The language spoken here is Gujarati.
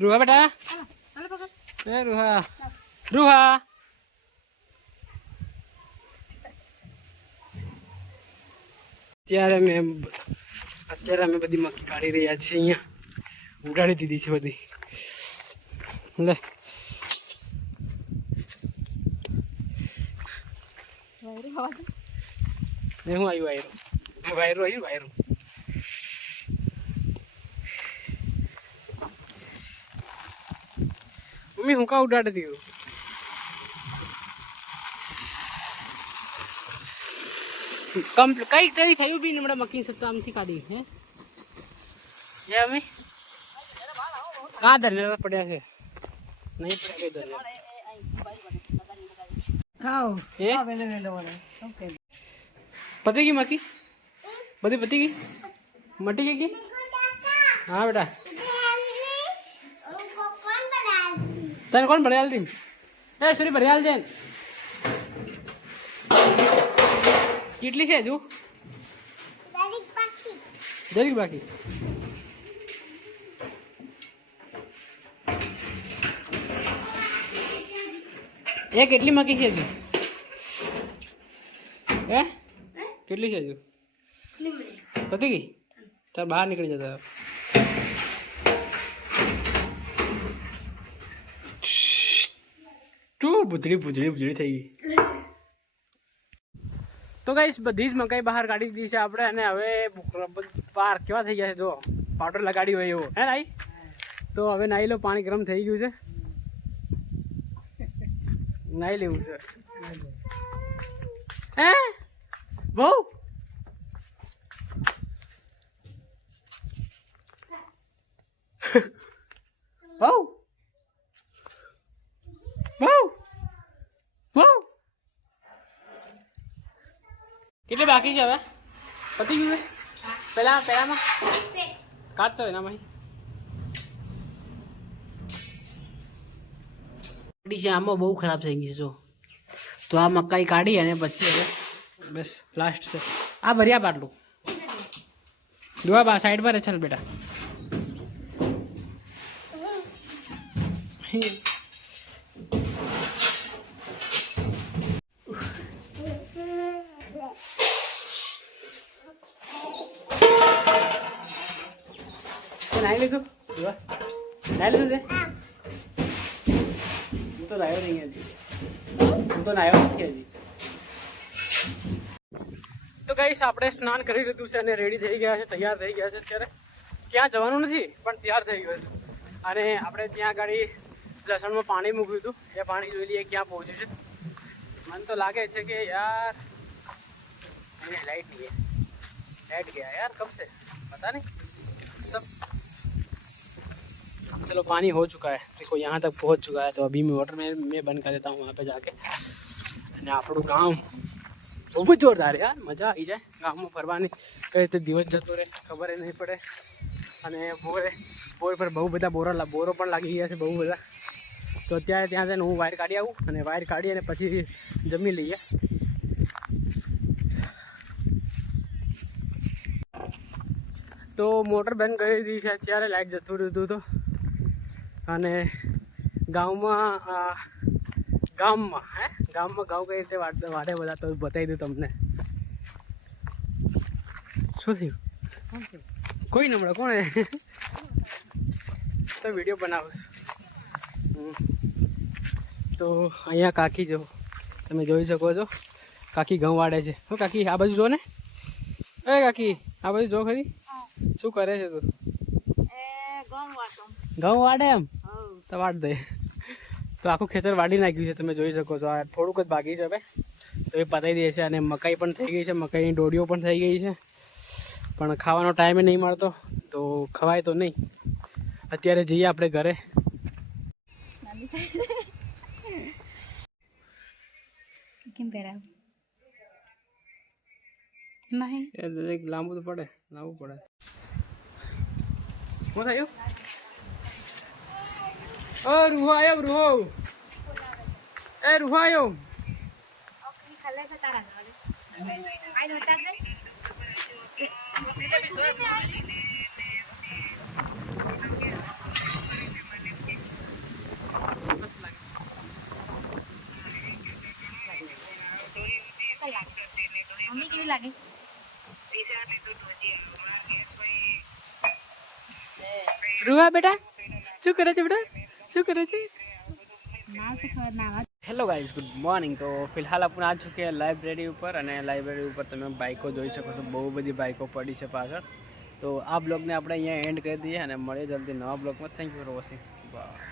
रूहा बेटा हाँ, रूहा रूहा अत्यारे में अत्यारे में बड़ी मक्की काढ़ी रही आज से यहाँ उड़ाड़ी दी दी थी बड़ी ले वायरो हवा दे मैं हूँ વાયરો આવ્યું વાયરો મમ્મી હું કા ઉડાડી દીધું કમ્પ્લ કઈ કઈ થયું બી હમણાં મકી સત્તા આમથી કાઢી હે જય અમે કા ધરને પડ્યા છે નહીં પડ્યા કઈ ધરને હા વેલો વેલો ઓકે પતી ગઈ મકી बदी પતી की मटी की हाँ बेटा तेन कौन बड़ियाल दिन ए सॉरी बड़ियाल जैन किटली से जू दरिक बाकी मकी से है जू હજુ હે से है जू પતી ગઈ તાર બહાર નીકળી જતા તું ભૂતળી ભૂતળી ભૂતળી થઈ ગઈ તો કઈ બધી જ મકાઈ બહાર કાઢી દીધી છે આપણે અને હવે બહાર કેવા થઈ ગયા છે જો પાવડર લગાડી હોય એવો હે નાઈ તો હવે નાઈ લો પાણી ગરમ થઈ ગયું છે નાઈ લેવું છે હે બહુ Wow! Wow! Wow! કેટલી બાકી છે હવે પતી ગયું પેલા પેલામાં કાઢતો એના ભાઈ કાઢી છે આમાં બહુ ખરાબ થઈ ગઈ છે જો તો આ મકાઈ કાઢી અને પછી હવે બસ લાસ્ટ છે આ ભર્યા પાટલું દુઆ બા સાઈડ પર છે ચાલ બેટા કે ના આવી ગયો ગયો ના આવી ગયો ને હું તો આવ્યો નહી હજી હું તો ન આવ્યો હજી તો ગાઈસ આપણે સ્નાન કરી લીધું છે અને રેડી થઈ ગયા છે તૈયાર થઈ ગયા છે અત્યારે ક્યાં જવાનું નથી પણ તૈયાર થઈ ગયો છે અને આપણે ત્યાં ગાડી लसन में पानी मूक्यू तू ये पानी जो लिए क्या पहुंचे छे मन तो लागे छे के यार नहीं लाइट नहीं है लाइट गया यार कब से पता नहीं सब चलो पानी हो चुका है देखो यहाँ तक पहुँच चुका है तो अभी मैं वाटर में मैं बंद कर देता हूँ वहाँ पे जाके अरे आप गाँव वो जोरदार है यार मजा आई जाए गाँव में नहीं कहीं तो दिवस जत रहे खबर नहीं पड़े अने बोरे बोर पर बहुत बता बोरा ला बोरो पर लगी गया बहुत बता તો અત્યારે ત્યાં જઈને હું વાયર કાઢી આવું અને વાયર કાઢી અને પછી જમી લઈએ તો મોટર બંધ કરી દીધી છે અત્યારે લાઇટ જતું રહ્યું તો અને ગામમાં ગામમાં હે ગામમાં ગાઉ કઈ રીતે વાટે વાટે બધા તો બતાવી દઉં તમને શું થયું કોઈ નમળો કોણ તો વિડીયો બનાવું છું તો અહીંયા કાકી જો તમે જોઈ શકો છો કાકી ઘઉં વાળે છે હો કાકી આ બાજુ જો ને એ કાકી આ બાજુ જો ખરી શું કરે છે તું ઘઉં વાડે એમ તો વાડ દે તો આખું ખેતર વાડી નાખ્યું છે તમે જોઈ શકો છો આ થોડુંક જ બાકી છે હવે તો એ પતાવી દે છે અને મકાઈ પણ થઈ ગઈ છે મકાઈની ડોડીઓ પણ થઈ ગઈ છે પણ ખાવાનો ટાઈમે નહીં મળતો તો ખવાય તો નહીં અત્યારે જઈએ આપણે ઘરે કેમ પહેરાવ લાંબુ તો પડે લાંબુ પડે શું થયું ઓ રૂહો આવ્યો રૂહો એ રૂહો આવ્યો તારા लगे रुआ बेटा चुप करे चुप बेटा चुप करे हेलो गाइस गुड मॉर्निंग तो फिलहाल अपन आ चुके हैं लाइब्रेरी ऊपर अने लाइब्रेरी ऊपर तुम बाइको जी सको बहुत बड़ी बाइक पड़ी है पाचड़ तो आ ब्लॉग ने अपने अँ एंड कर दिए मे जल्दी नवा ब्लॉग में thank you for watching bye